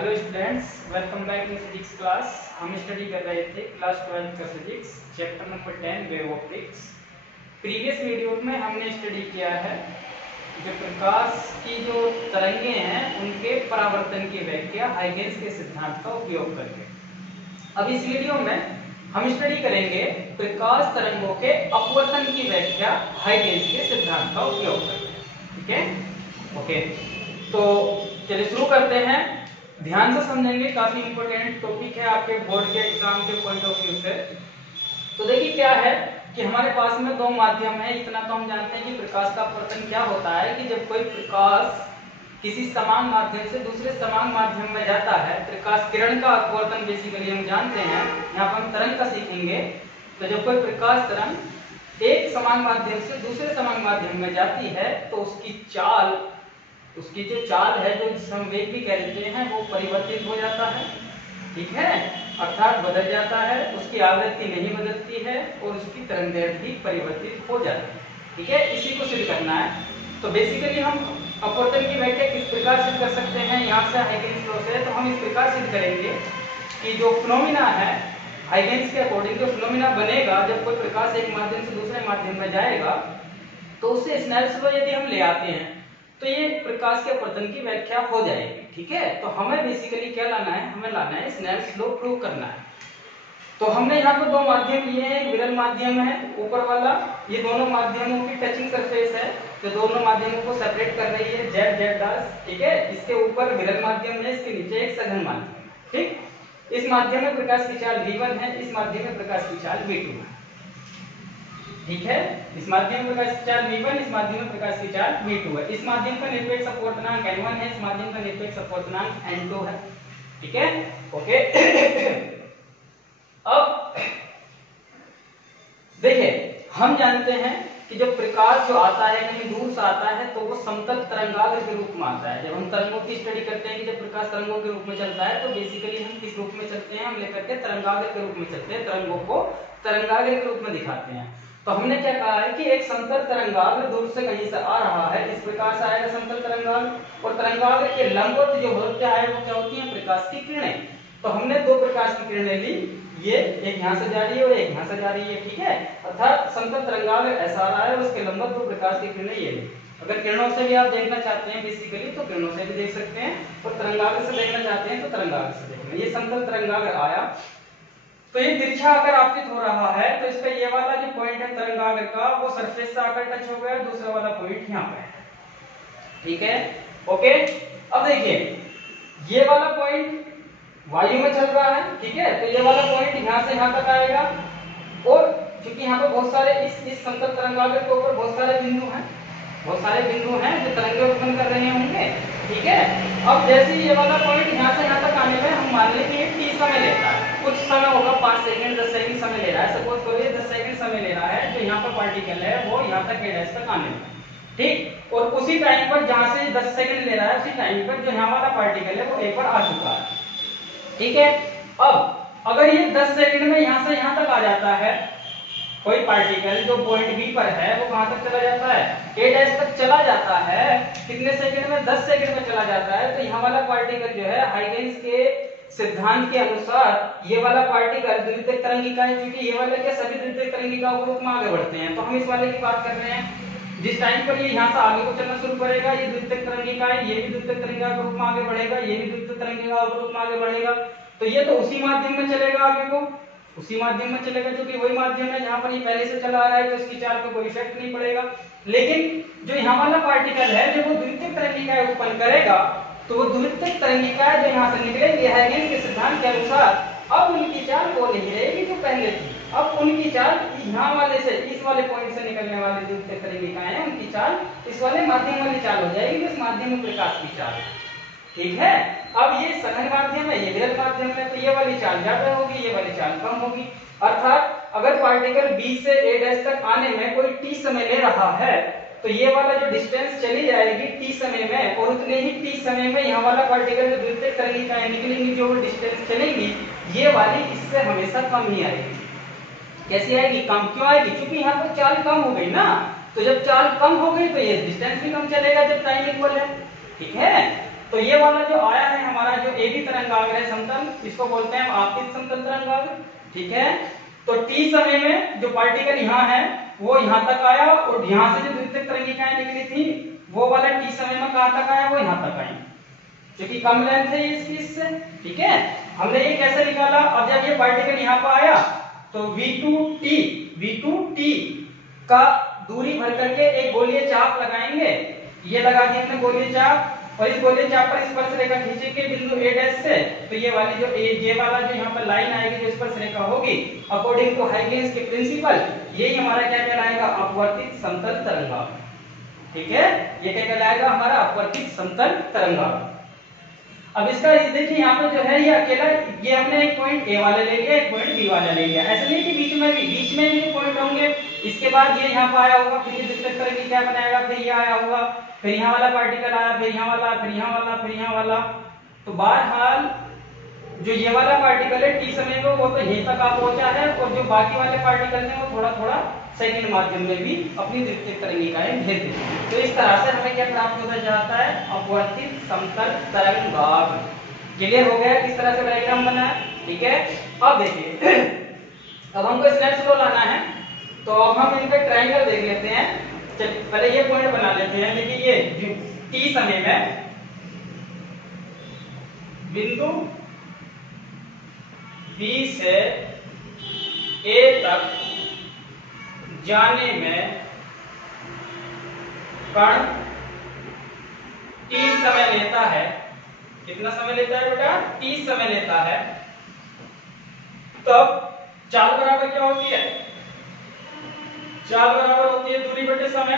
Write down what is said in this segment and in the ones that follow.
Hello students, welcome back in physics class. हम study कर रहे थे क्लास 12 का physics chapter number 10 wave optics. Previous video में हमने स्टडी किया है जो प्रकाश की जो तरंगे हैं उनके परावर्तन की व्याख्या हाइगेंस के सिद्धांत का उपयोग करके। अब इस वीडियो में हम स्टडी करेंगे प्रकाश तरंगों के अपवर्तन की व्याख्या हाइगेंस के सिद्धांत का उपयोग करके। ठीक है, ओके। तो चलिए शुरू करते हैं। ध्यान से समझेंगे, काफी इंपॉर्टेंट टॉपिक है आपके बोर्ड के एग्जाम के पॉइंट ऑफ व्यू से। तो देखिए क्या है कि हमारे पास में दो माध्यम है। इतना तो हम जानते हैं कि प्रकाश का अपवर्तन क्या होता है कि जब कोई प्रकाश किसी समान माध्यम से दूसरे समान माध्यम में जाता है, प्रकाश किरण का अपवर्तन बेसिकली हम जानते हैं। यहाँ पर हम तरंग का सीखेंगे। तो जब कोई प्रकाश तरंग एक समान माध्यम से दूसरे समान माध्यम में जाती है तो उसकी जो चाल है, जो जिसे हम वेग भी कह देते हैं, वो परिवर्तित हो जाता है। ठीक है, अर्थात बदल जाता है। उसकी आवृत्ति नहीं बदलती है और उसकी तरंगदैर्घ्य भी परिवर्तित हो जाती है। ठीक है, इसी को सिद्ध करना है। तो बेसिकली हम अपवर्तन की व्याख्या किस प्रकार सिद्ध कर सकते हैं, यहाँ से हाइगेंस लॉ से। तो हम इस प्रकार सिद्ध करेंगे कि जो फिनोमिना है हाइगेंस के अकॉर्डिंग, जो फिनोमिना बनेगा जब कोई प्रकाश एक माध्यम से दूसरे माध्यम में जाएगा, तो उससे स्नेल्स लॉ यदि हम ले आते हैं तो ये प्रकाश के अपवर्तन की व्याख्या हो जाएगी। ठीक है, तो हमें बेसिकली क्या लाना है, हमें लाना है स्नेल्स लॉ प्रूव करना है। तो हमने यहाँ पर दो माध्यम लिए हैं। एक विरल माध्यम है ऊपर वाला, ये दोनों माध्यमों की टचिंग सरफेस है जो दोनों माध्यमों को सेपरेट कर रही है, जेड जेड डैश। ठीक है, इसके ऊपर विरल माध्यम है, इसके नीचे एक सघन माध्यम है। ठीक, इस माध्यम में प्रकाश की चाल v1 है, इस माध्यम में प्रकाश की चाल v2 है। ठीक है, इस माध्यम में प्रकाश की चाल v1, इस माध्यम में प्रकाश की चाल v2 है। इस माध्यम का निरपेक्ष अपवर्तनांक n1 है, इस माध्यम का निरपेक्ष अपवर्तनांक n2 है। ठीक है, ओके। अब देखिए, हम जानते हैं कि जब प्रकाश जो आता है कहीं दूर से आता है तो वो समतल तरंगाग्र के रूप में आता है। जब हम तरंगों की स्टडी करते हैं कि जब प्रकाश तरंगों के रूप में चलता है तो बेसिकली हम किस रूप में चलते हैं, हम लेकर के तरंगाग्र के रूप में चलते हैं, तरंगों को तरंगाग्र के रूप में दिखाते हैं। तो हमने क्या कहा है कि एक समतल तरंगाग्र दूर से कहीं से आ रहा है, इस प्रकार से आएगा समतल तरंगाग्र, और तरंगाग्र के लंबवत जो होते हैं वो क्या होती हैं, प्रकाश की किरणें। तो हमने दो प्रकाश की किरणें ली, ये एक यहाँ से जा रही है और एक यहाँ से जा रही है। ठीक है, अर्थात समतल तरंगाग्र ऐसा आ रहा है, उसके लंबवत दो प्रकाश की किरणें ये ली। अगर किरणों से भी आप देखना चाहते हैं बेसिकली तो किरणों से भी देख सकते हैं, और तरंगाग्र से देखना चाहते हैं तो तरंगाग्र से देखेंगे। ये समतल तरंगाग्र आया तो ये तिरछा आकर आपतित हो रहा है, तो इसका ये वाला जो पॉइंट है तरंगाग्र का वो सरफेस से आकर टच हो गया, दूसरा वाला पॉइंट यहाँ पे है। ठीक है, ओके। अब देखिए ये वाला पॉइंट वायु में चल रहा है। ठीक है, तो ये वाला पॉइंट यहाँ से यहाँ तक आएगा, और क्योंकि यहाँ पे बहुत सारे इस समतल तरंगाग्र के ऊपर बहुत सारे बिंदु हैं जो तरंगे उत्पन्न कर रहे होंगे। ठीक है, अब जैसे ये वाला पॉइंट यहाँ से यहाँ तक आने में हम मान लें कि ये t समय लेता है, कुछ समय होगा, 5 सेकंड 10 सेकंड समय ले रहा है। सपोज करो ये 10 सेकंड समय ले रहा है, तो यहाँ पर पार्टिकल है वो यहाँ तक a डैश तक आने में। ठीक, और उसी टाइम पर जहां से 10 सेकंड ले रहा है उसी टाइम पर जो यहाँ वाला पार्टिकल है वो a पर आ चुका है। ठीक है, अब अगर ये 10 सेकंड में यहाँ से यहाँ तक आ जाता है, कोई पार्टिकल जो पॉइंट बी पर है वो कहां तक चला जाता है, a डैश तक चला जाता है। कितने सेकंड में, 10 सेकंड में चला जाता है। तो यहाँ वाला पार्टिकल जो है हाइगेंस के सिद्धांत के अनुसार ये वाला पार्टिकल द्वितीयक तरंगिका है, क्योंकि ये वाला क्या सभी द्वितीयक तरंगिकाओं के रूप में आगे बढ़ते हैं। तो हम इस वाले की बात कर रहे हैं। जिस टाइम पर ये यहाँ से आगे को चलना शुरू करेगा, ये द्वितीयक तरंगिका है, ये भी द्वितीयक तरंगिका के रूप में आगे बढ़ेगा, ये भी द्वितीयक तरंगिका के रूप में आगे बढ़ेगा। तो ये तो उसी माध्यम में चलेगा, आगे को उसी माध्यम में चलेगा, क्योंकि वही माध्यम है जहां पर ये पहले से चला आ रहा है, तो इसकी चाल पर कोई इफेक्ट नहीं पड़ेगा। लेकिन जो यहाँ वाला पार्टिकल है जब वो द्वितीयक तरंगिका उत्पन्न करेगा, तो वो द्वितीयक तरंगिका जो यहाँ से निकलेगी हाइगेंस के सिद्धांत के अनुसार, अब उनकी चाल वो नहीं रहेगी जो पहले थी। अब उनकी चाल यहाँ वाले से, इस वाले पॉइंट से निकलने वाले द्वितीयक तरंगिकाएं हैं, उनकी चाल इस वाले माध्यम वाली चाल हो जाएगी, इस माध्यम में प्रकाश की चाल। ठीक है, अब ये सघन माध्यम है, ये विरल माध्यम है, तो ये वाली चाल ज्यादा होगी, ये वाली चाल कम होगी। अर्थात अगर पार्टिकल B से a डैश तक आने में कोई t समय ले रहा है, तो ये वाला जो डिस्टेंस चली जाएगी t समय में, और उतने ही t समय में यहाँ वाला पार्टिकल जो द्वितीयक तरंगिकाएं निकलेंगी, जो डिस्टेंस चलेंगी, ये वाली इससे हमेशा कम ही आएगी। कैसी आएगी, कम। क्यों आएगी, क्योंकि यहाँ पर चाल कम हो गई ना। तो जब चाल कम हो गई तो ये डिस्टेंस भी कम चलेगा जब टाइम इक्वल है। ठीक है, तो ये वाला जो आया है हमारा जो ए बी तरंगाग्र है समतल, इसको बोलते हैं आपतित समतल तरंगाग्र, ठीक है। तो t समय में जो पार्टिकल यहाँ है वो यहाँ तक आया और यहाँ से जो द्वितीयक तरंगिकाएं निकली थी वो वाला t समय में कहाँ तक आया, वो यहाँ तक आई, क्योंकि कम लेंथ है इसकी इससे, ठीक है। हमने ये कैसे निकाला, अब जब ये पार्टिकल यहाँ पर आया तो V2T का दूरी भर करके एक गोलीय चाप लगाएंगे, ये लगा दी हमने गोलीय चाप, और इस गोलीय चाप पर स्पर्श रेखा खींचेंगे बिंदु A डैश से, तो ये वाली जो ये वाला जो यहाँ पर लाइन आएगी जो स्पर्श रेखा होगी, अकॉर्डिंग टू हाइगेंस के प्रिंसिपल, यही हमारा क्या कहलाएगा, अपवर्तित समतल तरंगाग्र, ठीक है। ये क्या कहलाएगा, हमारा अपवर्तित समतल तरंगाग्र। अब इसका देखिए यहाँ पर जो है ये अकेला, ये हमने एक पॉइंट ए वाला ले लिया, एक पॉइंट बी वाला ले लिया, ऐसा नहीं कि बीच में भी पॉइंट होंगे, इसके बाद ये यहाँ पर आया होगा, फिर ये द्वितीयक तरंगी क्या बनाएगा, फिर ये आया होगा, फिर यहाँ वाला पार्टिकल आया, फिर यहाँ वाला, फिर यहाँ वाला, फिर यहाँ वाला। तो बहरहाल जो ये वाला पार्टिकल है टी समय में वो तो यहीं तक आ पहुंचा है, और जो बाकी वाले पार्टिकल हैं वो थोड़ा थोड़ा सेकंड माध्यम में भी अपनी द्वितीयक तरंगिकाएं भेज देते हैं। तो इस तरह से हमें क्या प्राप्त होता जाता है, अपवर्तित समतल तरंगाग्र। क्लियर हो गया किस तरह से डायग्राम बना है, ठीक है। अब देखिए अब हमको स्नेल्स लॉ लाना है, तो अब हम इनका ट्रायंगल देख लेते हैं। चलिए पहले ये पॉइंट बना लेते हैं। देखिए ये टी समय में बिंदु बी से ए तक जाने में कण टी समय लेता है। कितना समय लेता है बेटा, टी समय लेता है। तब चाल बराबर क्या होती है, चाल बराबर होती है दूरी बटे समय,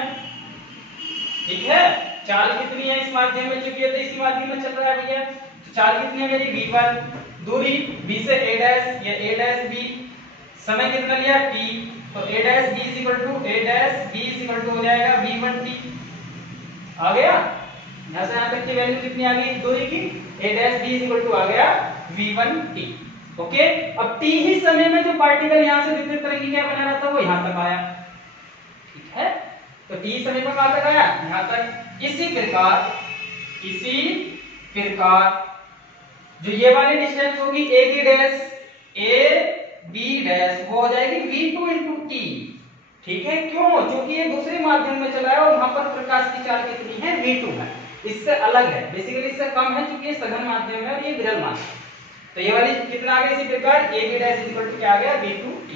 ठीक है। चाल कितनी है इस माध्यम में, क्योंकि ये तो इसी माध्यम में चल रहा है भैया, तो चाल कितनी है मेरी v1, दूरी b से a डैश या a डैश b, समय कितना लिया t, तो a dash b is equal to a dash b is equal to हो जाएगा v1t। आ गया, यहां से यहां तक की वैल्यू कितनी आ गई दूरी की, a dash b is equal to आ गया v1t। ओके, अब t ही समय में जो पार्टिकल यहां से द्वितीयक तरंगिका बना रहा था वो यहां तक आया, ठीक है। तो t समय में कहां तक आया, यहां तक। इसी प्रकार जो ये वाली डिस्टेंस होगी a b डैश वो हो जाएगी v2 into t, ठीक है। क्यों, क्योंकि ये दूसरे माध्यम में चला है और वहां पर प्रकाश की चाल कितनी है, v2 है, इससे अलग है, बेसिकली इससे कम है, क्योंकि ये सघन माध्यम है और ये विरल माध्यम। तो ये वाली कितना आ गया, इसी प्रकार a b dash equal to क्या आ गया, v2t।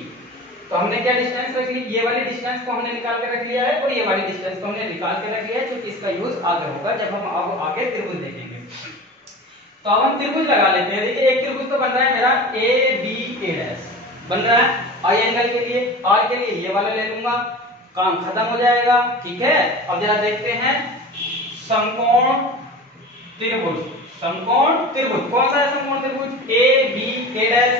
तो हमने क्या डिस्टेंस रख ली, ये वाली डिस्टेंस को हमने निकाल के रख लिया है, और ये वाली डिस्टेंस को हमने निकाल के रख लिया है, क्योंकि इसका यूज आगे होगा जब हम आगे त्रिभुज देखेंगे। तो अब हम त्रिभुज लगा लेते हैं। देखिए एक त्रिभुज तो बन रहा है मेरा ए बी ए डैश बन रहा है, आई एंगल के लिए, आर के लिए ये वाला ले लूंगा, काम खत्म हो जाएगा, ठीक है। अब जरा देखते हैं समकोण त्रिभुज, समकोण त्रिभुज कौन सा है, समकोण त्रिभुज ए बी ए डैश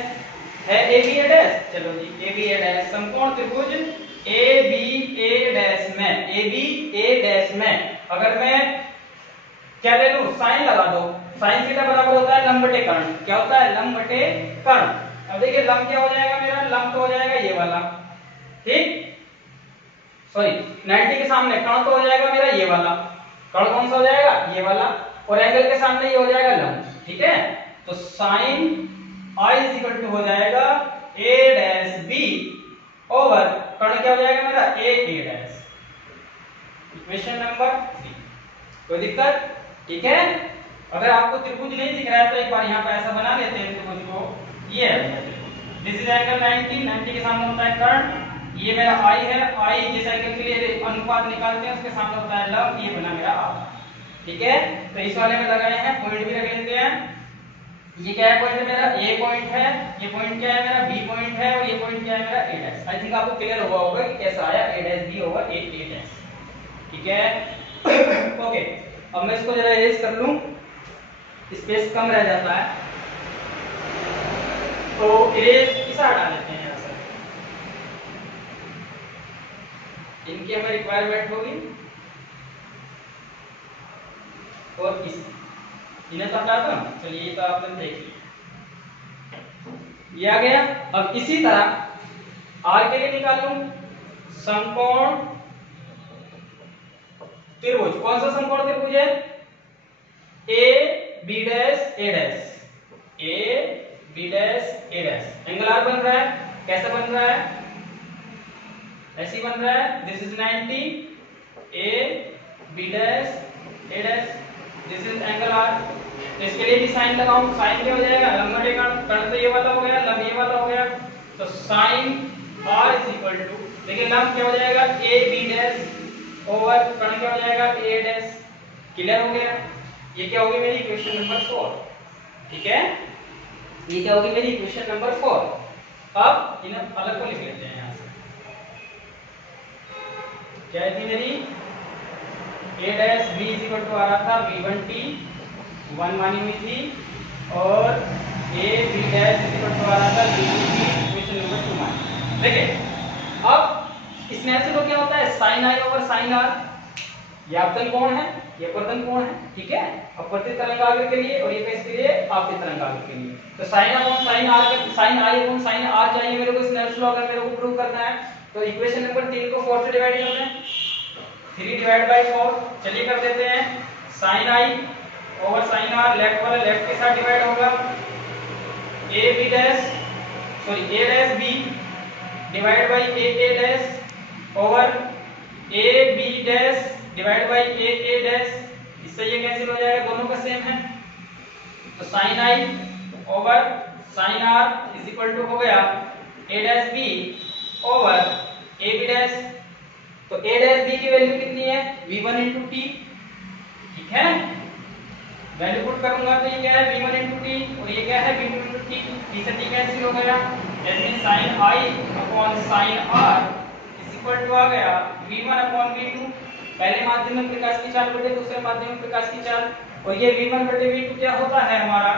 है, ए बी ए डैश, चलो जी ए बी ए डैश, समकोण त्रिभुज ए बी ए डैश में, ए बी ए डैश में अगर मैं क्या ले लूं, साइन लगा दो, साइन थीटा बराबर होता है लंब बटे कर्ण, क्या होता है, लंब बटे कर्ण। अब देखिए लंब क्या हो जाएगा मेरा, लंब तो हो जाएगा ये वाला, ठीक, सॉरी 90 के सामने कर्ण तो हो जाएगा मेरा ये वाला, कर्ण कौन सा हो जाएगा, ये वाला, और एंगल के सामने ये हो जाएगा लंब, ठीक है। तो sine I is equal to हो जाएगा ए डैश बी ओवर कर्ण क्या हो जाएगा मेरा ए डैश, इक्वेशन नंबर 3। कोई दिक्कत, ठीक है। अगर आपको त्रिभुज नहीं दिख रहा है तो एक बार यहाँ पर ऐसा बना लेते हैं त्रिभुज को, ये है दिस इज एंगल 90 के सामने होता है कर्ण, ये मेरा आई है, आई जिस एंगल के लिए अनुपात निकालते हैं उसके सामने होता है लंब, ये बना मेरा आर, ठीक है। तो इस वाले में लगाए हैं, पॉइंट भी रख लेते हैं। ये क्या है पॉइंट मेरा, ए पॉइंट है, ये पॉइंट क्या है मेरा, बी पॉइंट है, और ये पॉइंट क्या है मेरा ए डैश। आई थिंक आपको क्लियर हुआ होगा कि कैसा आया ए डैश बी ओवर ए डैश, ठीक है। ओके, अब मैं इसको जरा इरेज कर लूं, स्पेस कम रह जाता है, तो इरेज किसा हटा लेते हैं यहां से, इनकी हमें रिक्वायरमेंट होगी, और इन्हें तो हटा दो, चलिए ये तो आपने देख लिया, ये आ गया। अब इसी तरह आर के लिए निकाल लूं, समकोण त्रिभुज, कौन सा समकोण त्रिभुज है, A B dash A dash, A B dash A dash. Angle R बन रहा है, कैसे बन रहा है, ऐसे बन रहा है, this is 90, A B dash A dash, this is angle R. इसके लिए भी साइन लगाऊं, साइन क्या हो जाएगा, लंब कटेगा, कर्ण तो ये वाला हो गया, लंब ये वाला हो गया, तो sine are is equal to, देखिए लंब क्या हो जाएगा, ए बी डैश ओवर कर्ण क्या हो जाएगा, ए डैश। क्लियर हो गया, ये क्या होगी मेरी इक्वेशन नंबर 4। ठीक है, ये क्या होगी मेरी इक्वेशन नंबर 4। अब इन्हें अलग को लिख लेते हैं यहां से, क्या थी मेरी, a dash b is equal to आ रहा था v1t 1 मानी हुई थी, और a B dash is equal to आ रहा था v2t इक्वेशन नंबर 2 मानी। देखिए अब इसमें ऐसे तो क्या होता है, साइन आई ओवर साइन आर, ये आपतन कोण है, ये अपवर्तन कोण है। ठीक है, अपवर्तित तरंगाग्र के लिए और ये किसके लिए, आपतित तरंगाग्र के लिए। तो sine upon sine R, sine I upon sine R चाहिए मेरे को, स्नेल्स लॉ अगर मेरे को प्रूव करना है, तो इक्वेशन नंबर 3 को 4 से डिवाइड कर दें, 3 डिवाइड बाय 4, चलिए कर देते हैं। साइन आई ओवर साइन आर, लेफ्ट वाला लेफ्ट के साथ डिवाइड होगा, A B dash sorry A dash B divide by A dash over A B dash divide by A dash. इससे ये कैंसिल हो जाएगा, दोनों का सेम है, तो sine I over sine are is equal to हो गया a dash B over A B dash. तो ए डैश बी की वैल्यू कितनी है, v1 इंटू टी। ठीक है, वैल्यू पुट करूंगा तो ये क्या है, v1 इंटू टी, और ये क्या है, v2 इंटू टी। टी से टी कैंसिल हो गया, that means sin i upon sin r is equal to आ गया v1 अपॉन v2। पहले माध्यम में प्रकाश की चाल बटे दूसरे माध्यम में प्रकाश की चाल, और ये v1 बटे v2 क्या होता है हमारा,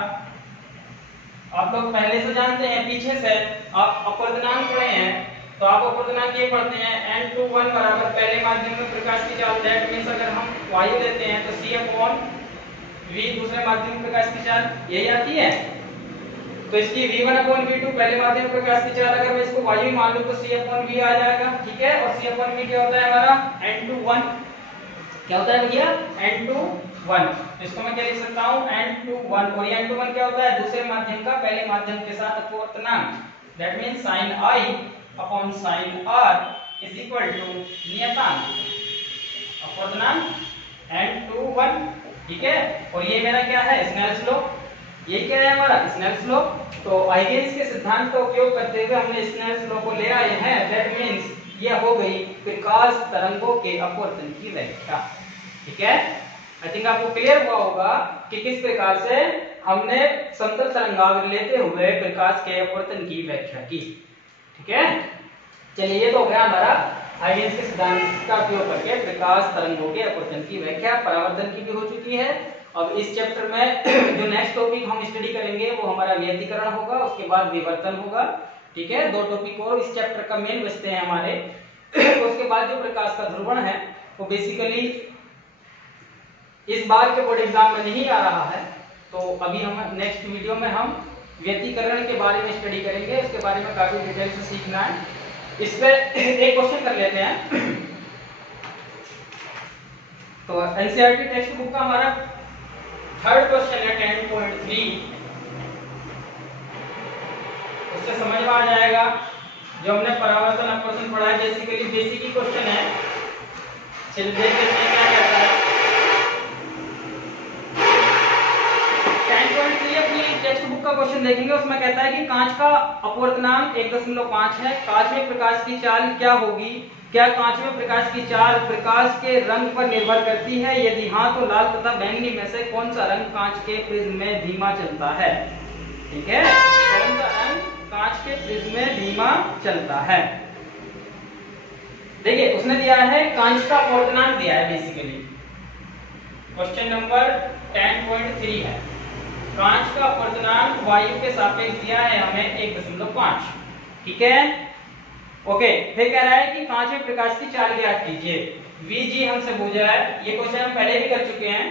आप लोग पहले से जानते हैं, पीछे से आप अपवर्तनांक पढ़े हैं, तो आप अपवर्तनांक ये पढ़ते हैं n21 बराबर पहले माध्यम में प्रकाश की चाल, दैट मींस अगर हम वायु लेते हैं तो c अपॉन v दूसरे माध्यम में प्रकाश की चाल, यही आती है। तो इसकी v1 अपॉन v2 पहले माध्यम में प्रकाश की चाल, अगर मैं इसको वायु मान लूं तो c अपॉन v आ जाएगा। ठीक है, और c अपॉन v क्या होता है हमारा, n21 क्या होता है भैया, n21। इसको मैं क्या लिख सकता हूं, n21, और ये n21 क्या होता है, दूसरे माध्यम का पहले माध्यम के साथ अपवर्तनांक, that means sin i upon sin r is equal to नियतांक अपवर्तनांक n21। ठीक है, और ये मेरा क्या है, स्नेल्स लॉ, ये क्या है हमारा स्नेल्स लॉ। तो आइगेन्स के सिद्धांत का उपयोग करते हुए हमने स्नेल्स लॉ को ले आए हैं, दैट मींस ये हो गई प्रकाश तरंगों के अपवर्तन की व्याख्या। ठीक है, आई थिंक आपको क्लियर हुआ होगा कि किस प्रकार से हमने समतल तरंगाग्र लेते हुए प्रकाश के अपवर्तन की व्याख्या की। ठीक है, चलिए ये तो हो गया हमारा आइगेन्स के सिद्धांत का उपयोग करके प्रकाश तरंगों के अपवर्तन की व्याख्या। परावर्तन की भी हो चुकी है। अब इस चैप्टर में जो नेक्स्ट टॉपिक हम स्टडी करेंगे वो हमारा व्यतिकरण होगा, उसके बाद विवर्तन होगा। ठीक है, 2 टॉपिक और इस चैप्टर का मेन बचते हैं हमारे। उसके बाद जो प्रकाश का ध्रुवण है वो बेसिकली इस बार के बोर्ड एग्जाम में नहीं आ रहा है, तो अभी हम नेक्स्ट वीडियो में हम व्यतिकरण के बारे में स्टडी करेंगे, उसके बारे में काफी डिटेल से सीखना है। इस पे एक क्वेश्चन कर लेते हैं। तो एनसीईआरटी टेक्स्ट बुक का हमारा 3rd क्वेश्चन है 10.3, उससे समझ में आ जाएगा जो हमने परावर्तन अपवर्तन पढ़ा है, बेसिकली बेसिक ही क्वेश्चन है। चलिए देख लेते हैं क्या कहता है। 10.3 अपनी टेक्स्ट बुक का क्वेश्चन देखेंगे, उसमें कहता है कि कांच का अपवर्तनांक 1.5 है, कांच में प्रकाश की चाल क्या होगी, क्या कांच में प्रकाश की चाल प्रकाश के रंग पर निर्भर करती है, यदि हाँ तो लाल तथा बैंगनी में से कौन सा रंग कांच के प्रिज्म में धीमा चलता है। ठीक है, कौन सा रंग कांच के प्रिज्म में धीमा चलता है। देखिए उसने दिया है कांच का अपवर्तनांक दिया है, बेसिकली क्वेश्चन नंबर 10.3 है। कांच का अपवर्तनांक वायु के सापेक्ष दिया है हमें 1.5। ठीक है, ओके, फिर कह रहा है कि कांच में प्रकाश की चाल ज्ञात कीजिए। Vg हमसे पूछा है, ये क्वेश्चन हम पहले भी कर चुके हैं।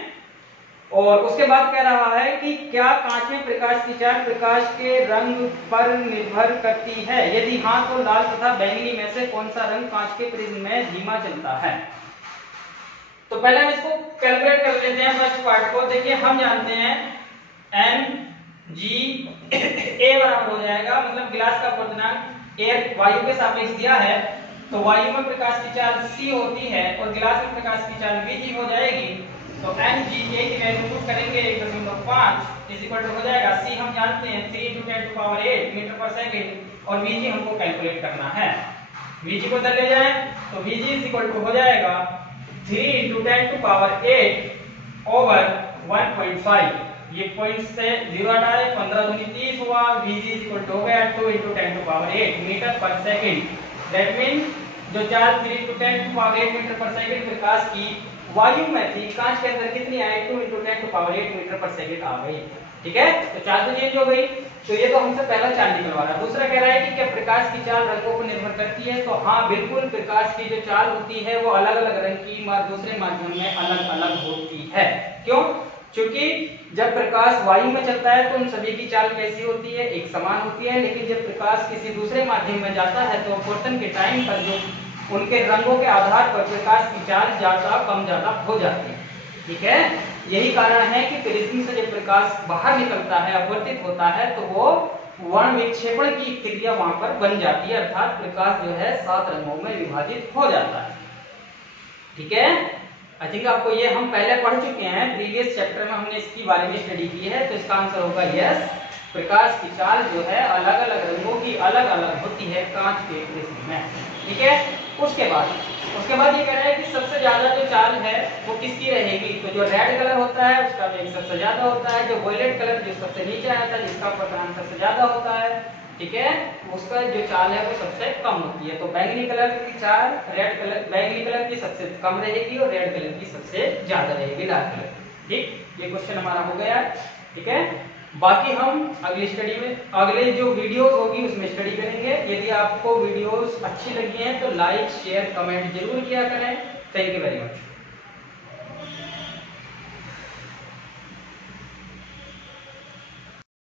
और उसके बाद कह रहा है कि क्या कांच में प्रकाश की चाल प्रकाश के रंग पर निर्भर करती है, यदि हाँ तो लाल तथा बैंगनी में से कौन सा रंग कांच के प्रिज्म में धीमा चलता है। तो पहले हम इसको कैलकुलेट कर लेते हैं फर्स्ट पार्ट को। देखिए हम जानते हैं mg a बराबर हो जाएगा, मतलब गिलास का पूर्णांक एयर वायु के सापेक्ष दिया है, तो वायु में प्रकाश की चाल c होती है और गिलास में प्रकाश की चाल vg हो जाएगी। तो mg a की वैल्यू पुट करेंगे 1.5 इज इक्वल टू हो जाएगा c हम जानते हैं 3 × 10⁸ मीटर पर सेकंड और vg हमको कैलकुलेट करना है। vg को ले जाएं तो vg इज इक्वल टू हो जाएगा 3 × 10⁸ ओवर 1.5। ये पॉइंट से 0 हटा रहे, 15 दूनी 30 हुआ, vg इज इक्वल टू हो गया 2 × 10⁸ मीटर पर सेकंड। दैट मीन जो चार्ज 3 × 10⁸ मीटर पर सेकंड प्रकाश की वायु में थी, कांच के अंदर कितनी आई 2 × 10⁸ मीटर पर सेकंड आ गई। ठीक है, तो चार्ज तो चेंज हो गई। तो ये तो हमसे पहला चाल निकलवा रहा है। दूसरा कह रहा है कि क्या प्रकाश की चाल रंगों पर निर्भर करती है, तो हाँ बिल्कुल, प्रकाश की जो चाल होती है वो अलग अलग रंग की दूसरे माध्यम में अलग अलग होती है। क्यों? क्योंकि जब प्रकाश वायु में चलता है तो उन सभी की चाल कैसी होती है, एक समान होती है, लेकिन जब प्रकाश किसी दूसरे माध्यम में जाता है तो अपवर्तन के टाइम पर जो उनके रंगों के आधार पर प्रकाश की चाल ज्यादा कम ज्यादा हो जाती है। ठीक है, यही कारण है कि प्रिज्म से जब प्रकाश बाहर निकलता है, अपवर्तित होता है, तो वो वर्ण विक्षेपण की क्रिया वहां पर बन जाती है, अर्थात प्रकाश जो है 7 रंगों में विभाजित हो जाता है। ठीक है, आई थिंक आपको ये हम पहले पढ़ चुके हैं, प्रीवियस चैप्टर में हमने इसके बारे में स्टडी की है। तो इसका आंसर होगा यस, प्रकाश की चाल जो है अलग अलग रंगों की अलग अलग होती है कांच के प्रिज्म में। ठीक है, उसके बाद ये कह रहा है कि सबसे ज्यादा जो चाल है वो किसकी रहेगी, तो जो रेड कलर होता है उसका वेग सबसे ज्यादा होता है, जो वायलेट कलर जो सबसे नीचे आता है जिसका अपवर्तनांक सबसे ज्यादा होता है, ठीक है, उसका जो चाल है वो सबसे कम होती है। तो बैंगनी कलर की चाल बैंगनी कलर की सबसे कम रहेगी और रेड कलर की सबसे ज्यादा रहेगी, लाल कलर। ठीक, ये क्वेश्चन हमारा हो गया। ठीक है, बाकी हम अगली स्टडी में अगले जो वीडियोस होगी उसमें स्टडी करेंगे। यदि आपको वीडियोस अच्छी लगी हैं तो लाइक शेयर कमेंट जरूर किया करें। Thank you very much.